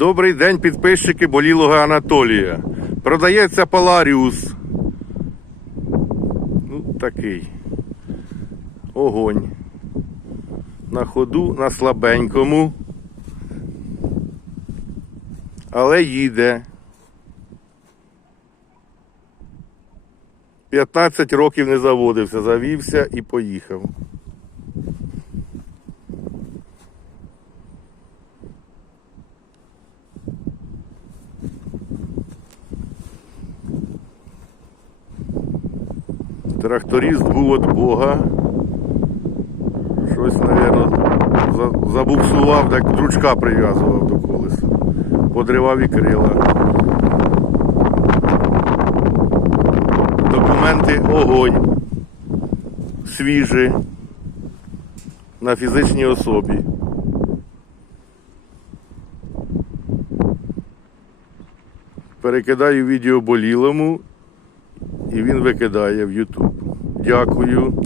Добрий день, підписчики болілого Анатолія. Продається Поларіус. Ну, такий. Огонь. На ходу, на слабенькому. Але їде. 15 років не заводився, завівся і поїхав. Тракторист був від Бога. Щось, мабуть, забуксував, так дручка прив'язував до колеса. Подривав і крила. Документи огонь. Свіжі. На фізичній особі. Перекидаю відео болілому і він викидає в YouTube. Дякую.